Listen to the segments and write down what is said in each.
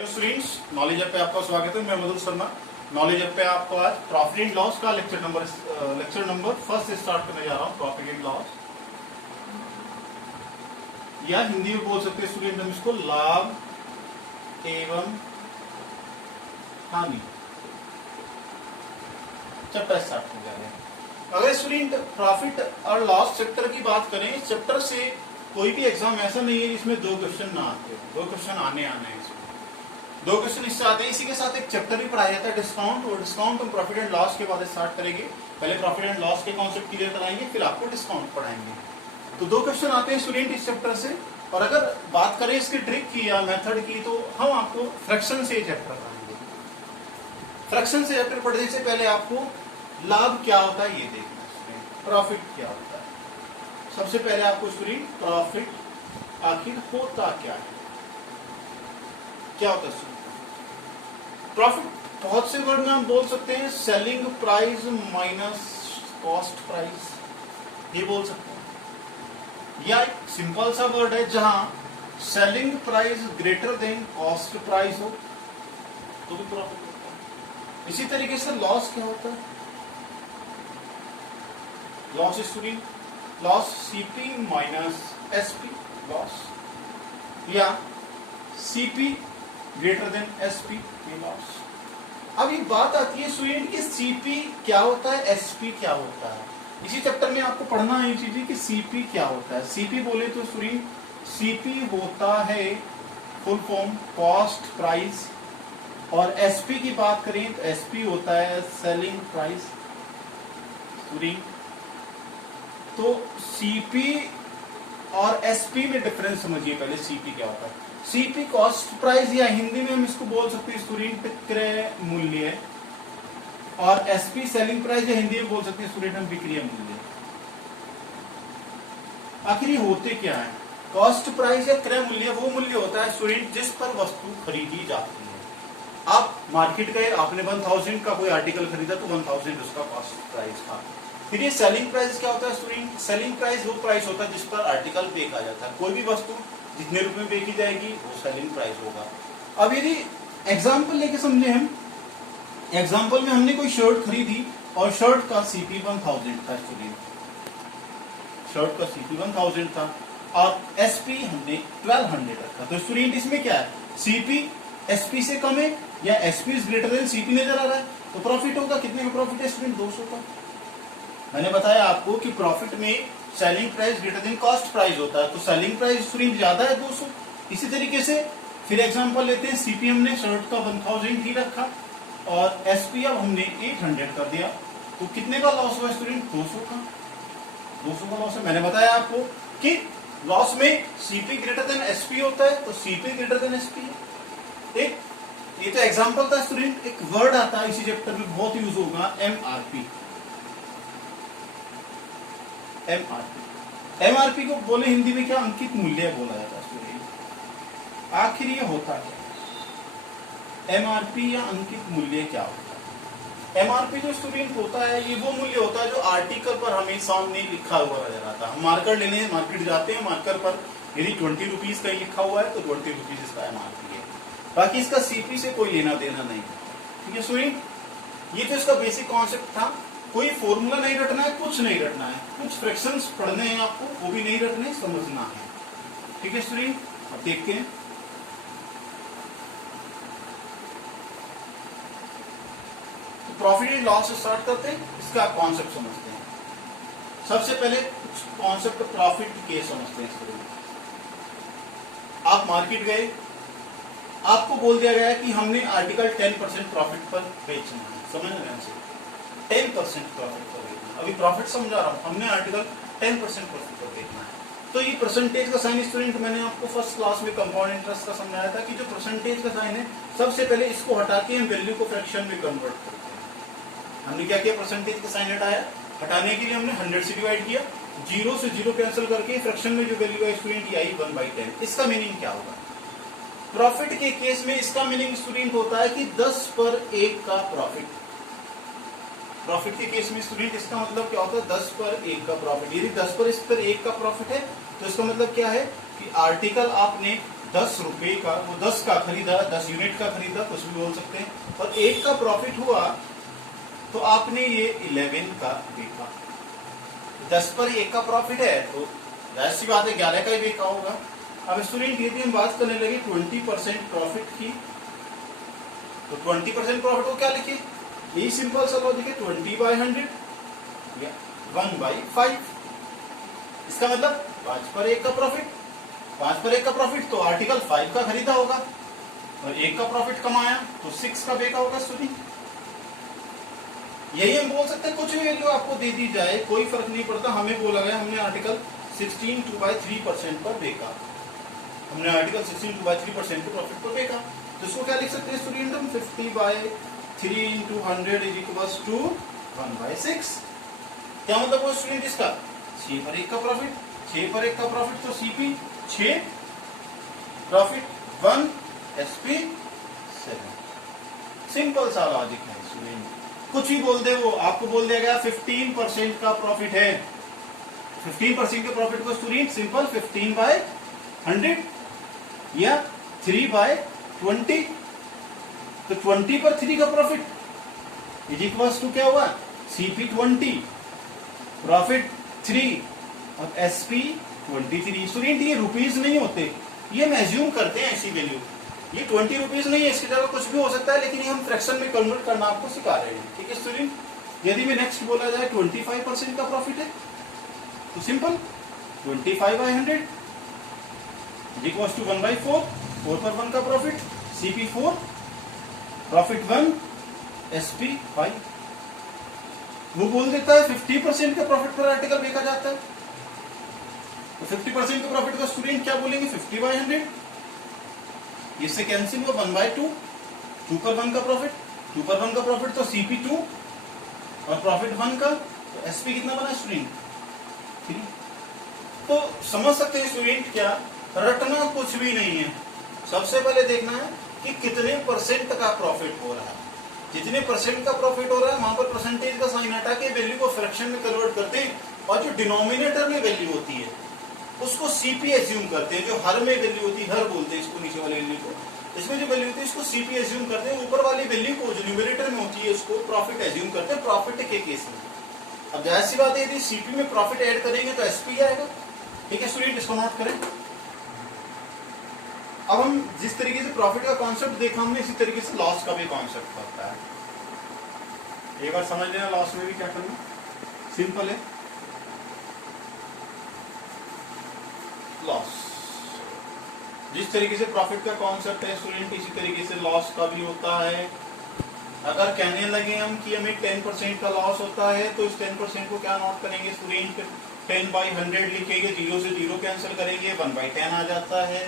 Students, knowledge app पे आपका स्वागत है। मैं मधुर शर्मा। नॉलेज ऐप पे आपको आज प्रॉफिट एंड लॉस का लेक्चर नंबर फर्स्ट से स्टार्ट करने जा रहा हूँ। प्रॉफिट एंड लॉस, या हिंदी में बोल सकते हैं स्टूडेंट हम इसको लाभ एवं हानि। चैप्टर स्टार्ट करने जा रहे हैं। अगर स्टूडेंट प्रॉफिट और लॉस चैप्टर की बात करें, इस चैप्टर से कोई भी एग्जाम ऐसा नहीं है जिसमें दो क्वेश्चन ना आते। दो क्वेश्चन आने हैं। दो क्वेश्चन इससे आते हैं। इसी के साथ एक चैप्टर भी पढ़ाया जाता है डिस्काउंट, और डिस्काउंट हम प्रॉफिट एंड लॉस के बाद स्टार्ट करेंगे। पहले प्रॉफिट एंड लॉस के कॉन्सेप्ट क्लियर कराएंगे, फिर आपको डिस्काउंट पढ़ाएंगे। तो दो क्वेश्चन आते हैं स्टूडेंट इस चैप्टर से। और अगर बात करें इसकी ट्रिक की या मेथड की, तो हम आपको फ्रैक्शन से चैप्टर पढ़ाएंगे। फ्रैक्शन से चैप्टर पढ़ने से पहले आपको लाभ क्या होता है ये देखना है, प्रॉफिट क्या होता है। सबसे पहले आपको स्टूडेंट प्रॉफिट आखिर होता क्या है, क्या होता है प्रॉफिट। बहुत से वर्ड में हम बोल सकते हैं selling price minus cost price, ये बोल सकते हैं। या एक सिंपल सा वर्ड है जहां selling price greater than cost price हो तो भी प्रॉफिट होता है। इसी तरीके से लॉस क्या होता है, loss student loss CP minus SP loss, या CP greater than SP loss. अब ये बात आती है स्टूडेंट कि सीपी क्या होता है, एसपी क्या होता है। इसी चैप्टर में आपको पढ़ना है ये चीजें कि सीपी क्या होता है। सीपी बोले तो स्टूडेंट सीपी होता है फुल फॉर्म कॉस्ट प्राइस, और एसपी की बात करें तो एसपी होता है सेलिंग प्राइस स्टूडेंट। तो सीपी और एसपी में डिफरेंस समझिए पहले। सीपी क्या होता है, सीपी कॉस्ट प्राइस, या हिंदी में हम इसको बोल सकते हैं स्टूडेंट क्रय मूल्य, और एसपी सेलिंग प्राइस, या हिंदी में बोल सकते हैं स्टूडेंट हम विक्रय मूल्य। आखिर ये होते क्या है, कॉस्ट प्राइस या क्रय मूल्य वो मूल्य होता है स्टूडेंट जिस पर वस्तु खरीदी जाती है। आप मार्केट गए, आपने 1000 का कोई आर्टिकल खरीदा तो 1000 उसका कॉस्ट प्राइस था। फिर ये सेलिंग प्राइस क्या होता है स्टूडेंट, सेलिंग प्राइस वो प्राइस होता है जिस पर आर्टिकल बेचा जाता है। कोई भी वस्तु जितने रुपए में बेची जाएगी वो सेलिंग प्राइस होगा। अब यदि एग्जांपल लेके समझे हम, एग्जांपल में हमने कोई शर्ट खरीदी और शर्ट का सीपी 1000 था स्टूडेंट, शर्ट का सीपी 1000 था और एसपी हमने 1200 रखा। तो स्टूडेंट इसमें क्या है, सीपी एसपी से कम है या SP is greater than CP नजर आ रहा है, तो प्रॉफिट होगा। कितने का प्रॉफिट है स्टूडेंट, 200 का। मैंने बताया आपको कि प्रॉफिट में selling price greater than cost price होता है, तो सेलिंग प्राइस स्टूडेंट ज्यादा है 200। इसी तरीके से फिर एग्जांपल लेते हैं, सीपी हमने शर्ट का 1000 ही रखा और एसपी अब हमने 800 कर दिया, तो कितने का लॉस हुआ स्टूडेंट, 200 का। 200 का लॉस है। मैंने बताया आपको कि लॉस में सीपी ग्रेटर देन एसपी होता है, तो सीपी ग्रेटर देन एसपी है। एक ये तो एग्जांपल था स्टूडेंट। एक वर्ड आता है इसी चैप्टर में बहुत यूज होगा, एमआरपी। एमआरपी, एमआरपी को बोले हिंदी में क्या, अंकित मूल्य बोला जाता है स्टूडेंट। आखिर ये होता क्या, एमआरपी या अंकित मूल्य क्या होता है। एमआरपी जो स्टूडेंट होता है ये वो मूल्य होता है जो आर्टिकल पर हमें सामने लिखा हुआ नजर आता है। हम मार्कर लेने मार्केट जाते हैं, मार्कर पर यदि 20 रुपीज का लिखा हुआ है तो 20 रुपीज इसका एमआरपी है। बाकी इसका सीपी से कोई लेना देना नहीं। ठीक है स्टूडेंट, ये तो इसका बेसिक कॉन्सेप्ट था। कोई फॉर्मूला नहीं रटना है, कुछ नहीं रटना है, कुछ फ्रैक्शंस पढ़ने हैं आपको, वो भी नहीं रटने, समझना है। ठीक है स्टूडेंट, अब देखते हैं। तो प्रॉफिट एंड लॉस से स्टार्ट करते हैं, इसका कॉन्सेप्ट समझते हैं। सबसे पहले कॉन्सेप्ट प्रॉफिट के समझते हैं स्टूडेंट। आप मार्केट गए, आपको बोल दिया गया है कि हमने आर्टिकल 10% प्रॉफिट पर बेचना है। समझ रहे हैं, 10% प्रॉफिट पर बेचना। अभी प्रॉफिट समझा रहा हूं, हमने आर्टिकल 10% प्रॉफिट पर बेचना है। तो ये परसेंटेज का साइन स्टूडेंट मैंने आपको फर्स्ट क्लास में कंपाउंड इंटरेस्ट का समझाया था कि जो परसेंटेज का साइन है, सबसे पहले इसको हटा के हम वैल्यू को फ्रैक्शन में कन्वर्ट करते हैं। हमने क्या किया, परसेंटेज का साइन हटाया, हटाने के लिए हमने 100 से डिवाइड किया, 0 से 0 कैंसिल करके फ्रैक्शन में जो वैल्यू है स्टूडेंट आई 1/10। इसका मीनिंग क्या होगा, प्रॉफिट के केस में इसका मीनिंग स्टूडेंट होता है कि 10 पर 1 का प्रॉफिट। प्रॉफिट के केस में स्टूडेंट इसका मतलब क्या होता है, 10 पर 1 का प्रॉफिट। यदि 10 पर इस पर 1 का प्रॉफिट है तो इसका मतलब क्या है कि आर्टिकल आपने ₹10 का, वो 10 का खरीदा, 10 यूनिट का खरीदा, कुछ भी बोल सकते हैं, और 1 का प्रॉफिट हुआ तो आपने ये 11 का बेचा। 10 पर 1 का प्रॉफिट है तो जाहिर सी बात है 11 का ही बेचा होगा। अब स्टूडेंट यदि हम बात करने लगे 20% प्रॉफिट की, तो 20% प्रॉफिट को क्या लिखिए, यही सिंपल सा लॉजिक है, 20/100 या 1/5। इसका मतलब 5 पर 1 का प्रॉफिट, 5 पर 1 का प्रॉफिट तो आर्टिकल 5 का खरीदा होगा, और 1 का प्रॉफिट कमाया तो 6 का बेचा होगा स्टूडेंट। यही हम बोल सकते हैं, कुछ भी वैल्यू आपको दे दी जाए कोई फर्क नहीं पड़ता, हमें बोला गया हमने आर्टिकल 16 2/3% पर बेचा, हमने आर्टिकल 16 2/3% के प्रॉफिट पर बेचा, तो इसको क्या लिख सकते हैं स्टूडेंट हम, 50/3 into 100 is equals to 1/6। क्या मतलब वो स्टूडेंट इसका 6 पर 1 का प्रॉफिट, 6 पर 1 का प्रॉफिट तो सीपी 6, प्रॉफिट 1, एसपी 7। सिंपल सा लॉजिक है स्टूडेंट, कुछ ही बोल दे वो, आपको बोल दिया गया 15% का प्रॉफिट है, 15% के प्रॉफिट को स्टूडेंट सिंपल 15/100 या 3/20, तो 20 पर 3 का प्रॉफिट इज इक्वल्स टू क्या हुआ, सीपी 20, प्रॉफिट 3 और एसपी 23। स्टूडेंट ये रुपीज नहीं होते, ये हम एज्यूम करते हैं ऐसी वैल्यू, ये 20 रुपीज नहीं है, इसकी जगह कुछ भी हो सकता है, लेकिन ये हम फ्रैक्शन में कन्वर्ट करना आपको सिखा रहे हैं, ठीक है स्टूडेंट। यदि मैं नेक्स्ट बोला जाए 25% का प्रॉफिट है, तो सिंपल 25/100 इक्वल्स टू 1/4, 4 पर 1 का प्रॉफिट, सीपी 4, प्रॉफिट 1, एसपी 5। वो बोल देता है 50% के प्रॉफिट पर आर्टिकल बेचा जाता है, तो 50% के प्रॉफिट का स्टूडेंट क्या बोलेंगे, 50/100, इससे कैंसिल हुआ 1/2, 2 पर 1 का प्रॉफिट, 2 पर 1 का प्रॉफिट तो सीपी 2 और प्रॉफिट 1 का, तो एसपी कितना बना स्टूडेंट 3। तो समझ सकते हैं स्टूडेंट, क्या रटना कुछ भी नहीं है, सबसे पहले देखना है कि कितने परसेंट का प्रॉफिट हो रहा है, जितने परसेंट का प्रॉफिट हो रहा है वहां पर परसेंटेज का साइन हटा के वैल्यू को फ्रैक्शन में कन्वर्ट करते हैं, और जो डिनोमिनेटर में वैल्यू होती है उसको सीपी एज्यूम करते हैं, जो हर में वैल्यू होती है, हर बोलते हैं इसको, नीचे वाली वैल्यू को, इसमें जो वैल्यू होती है इसको सीपी एज्यूम करते हैं, ऊपर वाली वैल्यू को जो न्यूमरेटर में होती है उसको प्रॉफिट एज्यूम करते हैं प्रॉफिट के केस में। अब जाहिर सी बात है यदि सीपी में प्रॉफिट ऐड करेंगे तो एसपी आएगा, ठीक है स्टूडेंट, इसको नोट करें। अब हम जिस तरीके से प्रॉफिट का कॉन्सेप्ट देखा हमने, इसी तरीके से लॉस का भी कॉन्सेप्ट होता है, एक बार समझ लेना लॉस में भी क्या करना, सिंपल है। लॉस जिस तरीके से प्रॉफिट का कॉन्सेप्ट है स्टूडेंट, इसी तरीके से लॉस का भी होता है। अगर कहने लगे हम कि हमें 10% का लॉस होता है, तो इस 10% को क्या नोट करेंगे स्टूडेंट, 10/100 लिखेंगे, 0 से 0 कैंसिल करेंगे, 1/10 आ जाता है।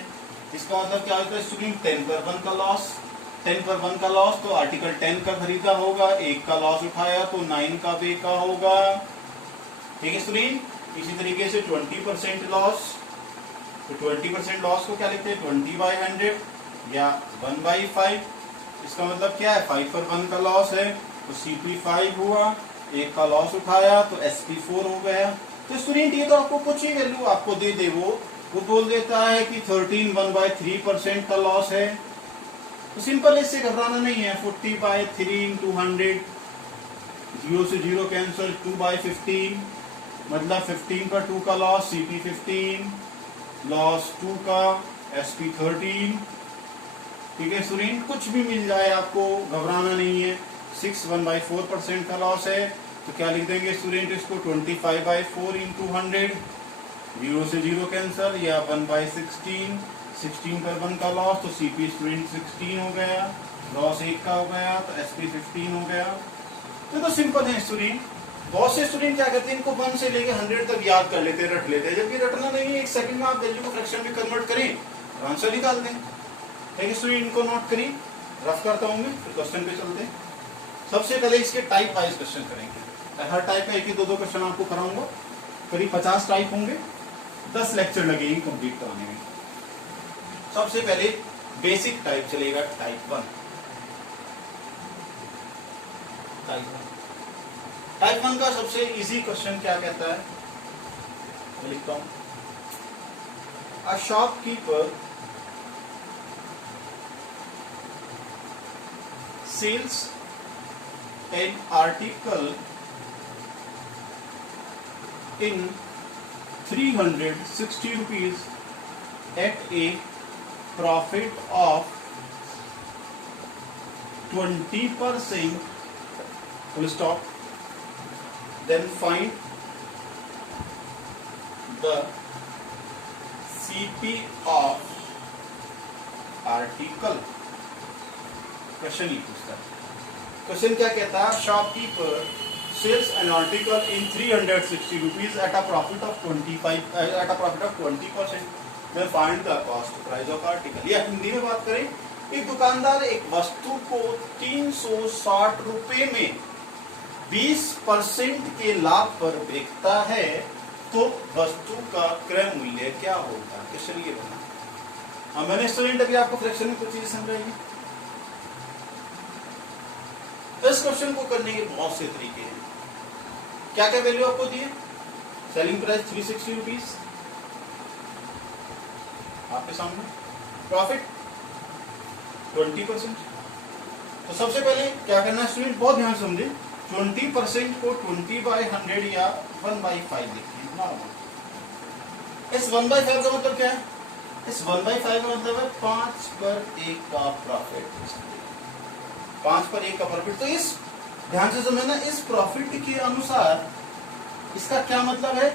इसका मतलब क्या होता है स्टूडेंट, 10 पर 1 का लॉस, 10 पर 1 का लॉस तो आर्टिकल 10 का खरीदा होगा, 1 का लॉस उठाया तो 9 का बेचा होगा, ठीक है स्टूडेंट। इसी तरीके से 20% लॉस, तो 20% लॉस को क्या लिखते हैं, 20/100 या 1/5। इसका मतलब क्या है, 5 पर 1 का लॉस है तो सीपी 5 हुआ, 1 का लॉस उठाया तो एसपी 4 हो गया। तो स्टूडेंट ये तो आपको कुछ ही वैल्यू आपको दे दे, वो बोल देता है कि 13 1/3% का लॉस है, तो सिंपल इससे घबराना नहीं है, 40/3 into 100, 0 से 0 कैंसिल, 2/15 मतलब 15 पर 2 का लॉस, सीपी 15, लॉस 2 का, एसपी 13, ठीक है स्टूडेंट। कुछ भी मिल जाए आपको घबराना नहीं है। 6 1/4% का लॉस है तो क्या लिख देंगे स्टूडेंट इसको, 25/4 into 100, 0 से 0 कैंसिल, या 1/16, 16 पर 1 का लॉस तो सीपी स्टूडेंट 16 हो गया, लॉस 1 का हो गया तो एसपी 15 हो गया। तो सिंपल है स्टूडेंट। बहुत से स्टूडेंट क्या करते हैं, इनको 1 से लेके 100 तक याद कर लेते हैं, रट लेते हैं, जबकि रटना नहीं है, एक सेकंड में आप वैल्यू को फ्रैक्शन में कन्वर्ट करें, आंसर निकाल दें। ठीक है स्टूडेंट, इनको नोट करिए, रफ करता हूं मैं, फिर क्वेश्चन पे चलते हैं। सबसे पहले इसके टाइप वाइज क्वेश्चन करेंगे, हर टाइप का 1-2 क्वेश्चन आपको कराऊंगा, करीब 50 टाइप होंगे, 10 लेक्चर लगेंगे कंप्लीट कराने में। सबसे पहले बेसिक टाइप चलेगा, टाइप 1। टाइप 1 का सबसे इजी क्वेश्चन क्या कहता है, मैं लिखता हूं, a shopkeeper sells an article in 360 rupees at a profit of 20%, full stop, then find the CP of article. Question ही पूछता है। क्वेश्चन क्या कहता है? Shopkeeper sells an article in 360 rupees at a profit of 20%. Then find the cost price of article. या हिंदी में बात करें, एक दुकानदार एक वस्तु को 360 रुपए में 20% के लाभ पर बेचता है, तो वस्तु का क्रय मूल्य क्या होगा? क्वेश्चन ये बना। मैंने स्टूडेंट अभी आपको फ्रैक्शन में कुछ चीजें समझाई। इस क्वेश्चन को करने के बहुत से तरीके हैं। क्या क्या वैल्यू आपको दिए? सेलिंग प्राइस 360 रुपीज आपके सामने, प्रॉफिट 20%। तो सबसे पहले क्या करना है स्टूडेंट, बहुत ध्यान समझे, 20% को 20/100 या 1/5 लिखिए नॉर्मल। इस 1/5 का मतलब क्या है? इस 1/5 का मतलब है 5/1 का प्रॉफिट। 5/1 का प्रॉफिट। तो इस ध्यान से समझना, इस प्रॉफिट के अनुसार इसका क्या मतलब है?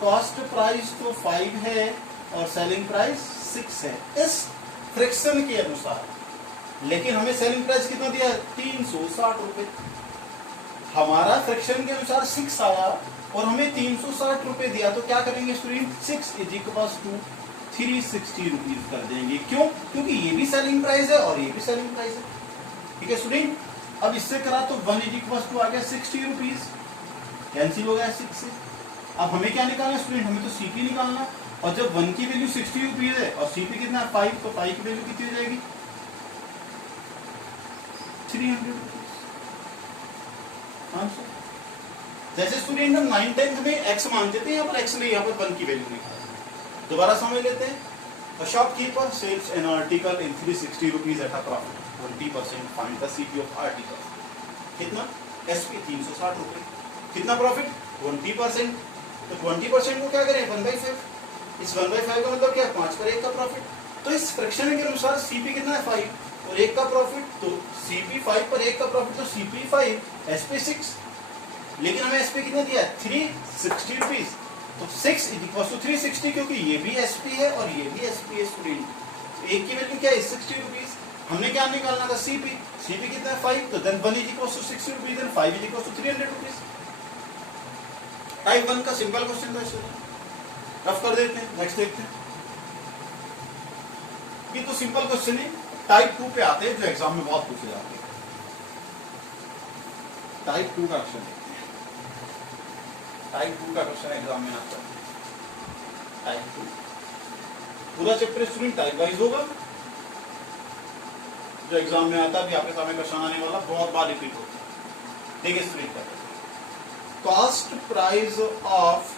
कॉस्ट प्राइस तो 5 है और सेलिंग प्राइस 6 है इस फ्रैक्शन के अनुसार, लेकिन हमें सेलिंग प्राइस कितना दिया? 360 रुपए। हमारा फ्रैक्शन के अनुसार 6 आया और हमें 360 रुपए दिया, तो क्या करेंगे स्टूडेंट? 6 = 360 रुपीज कर देंगे। क्यों? क्योंकि ये भी सेलिंग प्राइस है और ये भी सेलिंग प्राइस है। ठीक है स्टूडेंट, अब इससे करा तो 1 = आ गया 60 रुपीज, कैंसिल हो गया 6 से। अब हमें क्या निकालना स्टूडेंट? हमें तो सीपी निकालना, और जब 1 की वैल्यू 60 रुपीज है और सीपी कितना है 5, तो 5 की वैल्यू कितनी हो जाएगी? 300 रुपीज। आंसर। जैसे स्टूडेंट हम 9/10 में एक्स मानते थे, यहाँ पर एक्स नहीं, यहाँ पर 1 की वैल्यू निकाल। दोबारा समझ लेते हैं। A shopkeeper sells an article in 360 rupees at a profit 20%. Find the CP of article. कितना? SP 360 रुपए। कितना प्रॉफिट? 20%। तो 20% को क्या करें? 1/5। इस 1/5 का मतलब क्या? 5/1 का प्रॉफिट। तो इस फ्रैक्शन के अनुसार CP कितना है? 5 और 1 का प्रॉफिट, तो CP 5/1 का प्रॉफिट, तो CP 5, SP 6। लेकिन हमें SP कितना दिया? 360 रुपीज। तो 6 = 360, क्योंकि ये भी SP है और ये भी SP है स्टूडेंट। एक की वैल्यू क्या है? 60 रुपीज। हमने क्या निकालना था? CP कितना है? 5, तो then 1 = 60 rupees, then 5 = 300 rupees. Type 1 का सिंपल क्वेश्चन था, रफ कर देते हैं। नेक्स्ट देखते हैं। ये तो सिंपल क्वेश्चन है। टाइप 2 पे आते हैं, जो एग्जाम में बहुत पूछे जाते हैं। टाइप 2 का क्वेश्चन देखते हैं। टाइप 2 का क्वेश्चन एग्जाम में आता है। टाइप 2 पूरा चैप्टर स्टूडेंट टाइप वाइज होगा, जो एग्जाम में आता है। भी आपके सामने क्वेश्चन आने वाला, बहुत बार रिपीट होता है। देखिए स्टूडेंट का cost price of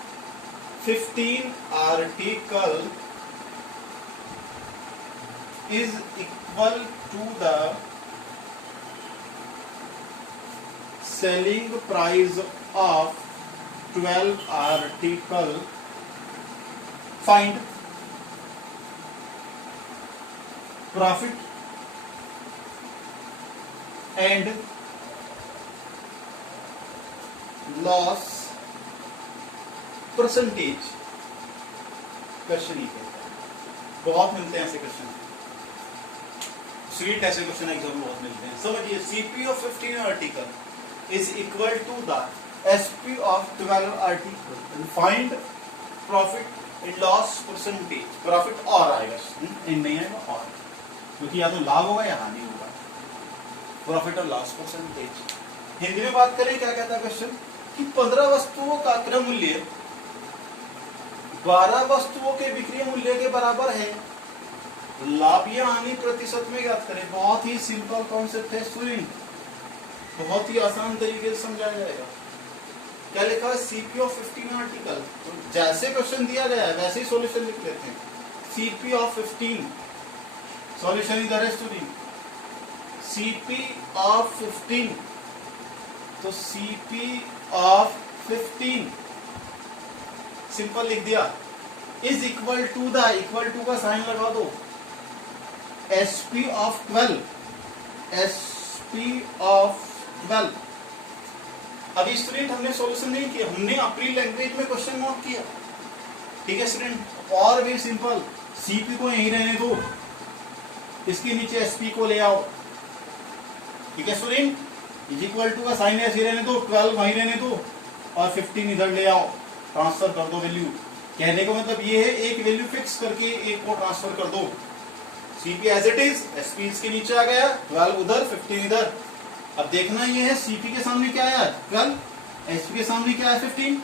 15 article is equal to the selling price of 12 article. Find profit and loss percentage. Question ही कहता है, बहुत मिलते हैं ऐसे क्वेश्चन। स्वीट ऐसे क्वेश्चन एग्जाम में बहुत मिलते हैं। समझिए, CP of 15 article is equal to the SP of 12 article. Find profit and loss percentage. Profit और आएगा, नहीं आएगा और, क्योंकि या तो लाभ होगा या हानि होगा। प्रॉफिट और लॉस परसेंटेज। हिंदी में बात करें, क्या कहता है क्वेश्चन कि 15 वस्तुओं का क्रय मूल्य 12 वस्तुओं के विक्रय मूल्य के बराबर है। लाभ या हानि प्रतिशत में ज्ञात करें। बहुत ही सिंपल कॉन्सेप्ट है स्टूडेंट, बहुत ही आसान तरीके से समझाया जाएगा। क्या लिखा है? CP of 15 article. तो जैसे क्वेश्चन दिया गया है वैसे ही सॉल्यूशन लिख लेते हैं। CP ऑफ 15, सॉल्यूशन इधर है स्टूडेंट। CP ऑफ 15, तो CP ऑफ 15 सिंपल लिख दिया, is equal to the, equal to का साइन लगा दो, SP ऑफ 12, SP ऑफ 12। अभी स्टूडेंट हमने सॉल्यूशन नहीं किया, हमने अपनी लैंग्वेज में क्वेश्चन नोट किया, ठीक है स्टूडेंट। और भी सिंपल, CP को यहीं रहने दो, इसके नीचे SP को ले आओ, ठीक है स्टूडेंट। इज इक्वल टू का साइन ऐसे रहने दो, 12 वहीं रहने दो और 15 इधर ले आओ, ट्रांसफर कर दो वैल्यू। कहने का मतलब ये है एक वैल्यू फिक्स करके एक को ट्रांसफर कर दो। CP as it is, SP इसके नीचे आ गया, 12 उधर 15 इधर। अब देखना ये है CP के सामने क्या आया 12, SP के सामने क्या है 15।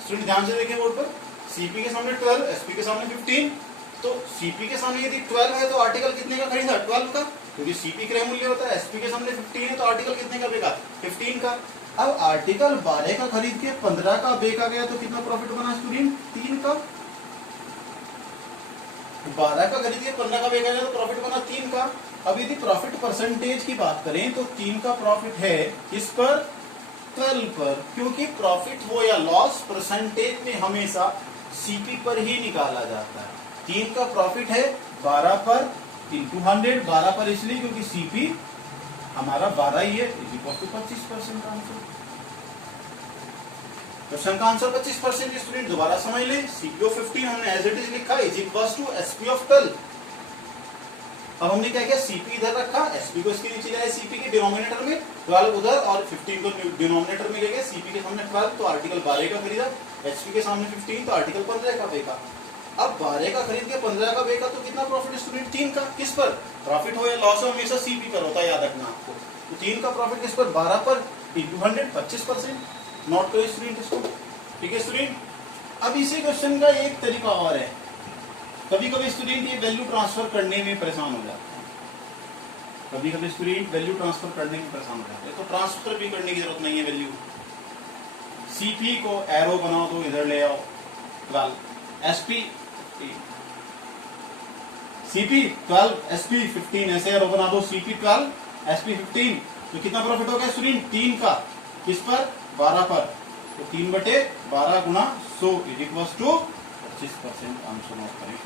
स्टूडेंट ध्यान से देखें बोर्ड पर, CP के सामने 12, SP के सामने 15। तो CP के सामने यदि 12 है तो आर्टिकल कितने का खरीदा 12 का, क्योंकि CP क्रय मूल्य होता है। SP के सामने 15 है तो आर्टिकल कितने का बेचा 15 का। अब आर्टिकल 12 का खरीद के 15 का बेचा गया तो कितना प्रॉफिट बना स्टूडेंट 3 का। 12 का खरीद के 15 का बेचा गया तो प्रॉफिट बना 3 का। अब यदि प्रॉफिट परसेंटेज की बात करें तो 3 का प्रॉफिट है किस पर 12 पर, क्योंकि प्रॉफिट हो या लॉस परसेंटेज में हमेशा CP पर ही निकाला जाता है। 3 का प्रॉफिट है 12 पर इंटू 100, 12 पर इसलिए क्योंकि CP हमारा 12 ही है, इज इक्वल टू 25% का आंसर। क्वेश्चन का आंसर 25%। स्टूडेंट दोबारा समझ ले, CP ऑफ 15 हमने एज इट इज लिखा, is equal to SP of 12। अब हमने क्या किया, CP इधर रखा, SP को इसके नीचे लाया, CP के डिनोमिनेटर में 12 उधर और 15 को डिनोमिनेटर में ले गए। CP के सामने 12 तो आर्टिकल 12 का खरीदा, SP के सामने 15 तो आर्टिकल 15 का बेचा। अब 12 का खरीद के 15 का बेचा तो कितना प्रॉफिट स्टूडेंट 3 का। किस पर, प्रॉफिट हो या लॉस हो हमेशा CP पर होता है, याद रखना आपको। तो 3 का प्रॉफिट किस पर 12 पर इंटू 100, 25%। नोट करो स्टूडेंट इसको, ठीक है स्टूडेंट। अब इसी क्वेश्चन का एक तरीका और है, कभी कभी स्टूडेंट ये वैल्यू ट्रांसफर करने में परेशान हो जाते हैं, कभी कभी स्टूडेंट वैल्यू ट्रांसफर करने में परेशान हो जाते हैं, तो ट्रांसफर भी करने की जरूरत नहीं है वैल्यू। CP को एरो बना दो, इधर ले आओ 12, SP CP 12, SP 15, ऐसे एरो बना दो, CP 12, SP 15। तो कितना प्रॉफिट हो गया स्टूडेंट 3 का, किस पर 12 पर, तो 3/12 गुना 100 is equal to 25%। Answer note करें,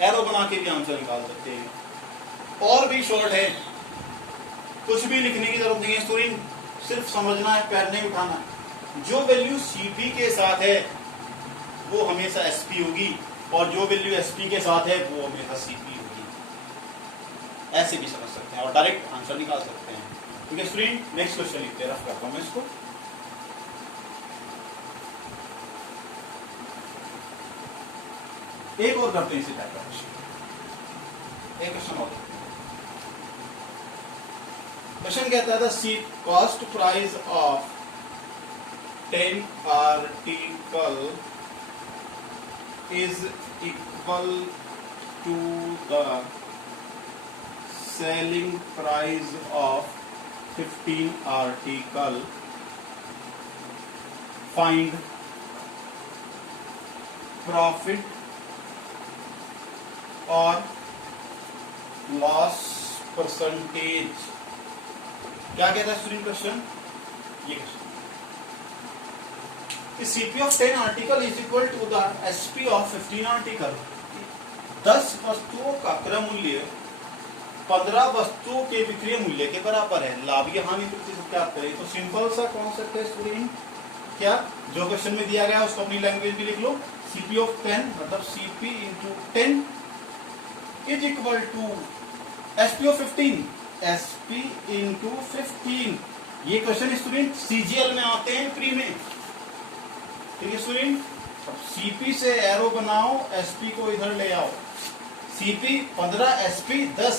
एरो बना के भी आंसर निकाल सकते हैं। और भी शॉर्ट है, कुछ भी लिखने की जरूरत नहीं है स्टूडेंट, सिर्फ समझना है, पैर नहीं उठाना है। जो वैल्यू CP के साथ है वो हमेशा SP होगी और जो वैल्यू SP के साथ है वो हमेशा CP होगी। ऐसे भी समझ सकते हैं और डायरेक्ट आंसर निकाल सकते हैं, ठीक है स्टूडेंट। नेक्स्ट क्वेश्चन लिखते हैं, रफ करता हूं मैं इसको। एक और करते हैं इसी टाइप का क्वेश्चन, एक क्वेश्चन और। क्वेश्चन कहता था C cost price of 10 article is equal to the selling price of 15 article. Find profit or loss percentage. क्या कहता है स्टूडेंट क्वेश्चन, ये question CP of 10 article is equal to the SP of 15 article. 10 वस्तुओं का क्रय मूल्य 15 वस्तुओं के विक्रय मूल्य के बराबर है। लाभ या हानि प्रतिशत क्या करें, तो सिंपल सा कॉन्सेप्ट है स्टूडेंट। क्या जो क्वेश्चन में दिया गया है उसको अपनी लैंग्वेज में लिख लो। CP of 10 मतलब CP into 10 is equal to SP of 15, SP into 15। ये क्वेश्चन स्टूडेंट CGL में आते हैं प्री में, ठीक है स्टूडेंट। अब CP से एरो बनाओ, SP को इधर ले आओ। CP 15, SP 10।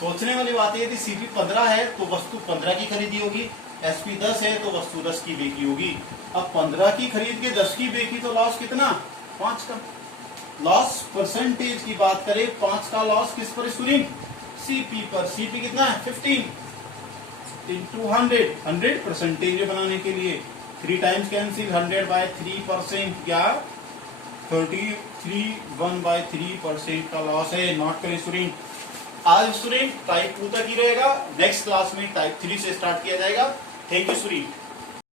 सोचने वाली बात है, यदि CP 15 है तो वस्तु 15 की खरीदी होगी, SP 10 है तो वस्तु 10 की बेची होगी। अब 15 की खरीद के 10 की बेची तो लॉस कितना 5 का। लॉस परसेंटेज की बात करें, 5 का लॉस किस पर स्टूडेंट CP पर। CP कितना है 15 इंटू 100 परसेंटेज बनाने के लिए 3 टाइम्स कैंसिल, 100/3% या 33 1/3% का लॉस है। नोट करें स्टूडेंट, आज स्टूडेंट टाइप 2 तक ही रहेगा, नेक्स्ट क्लास में टाइप 3 से स्टार्ट किया जाएगा। Thank you student.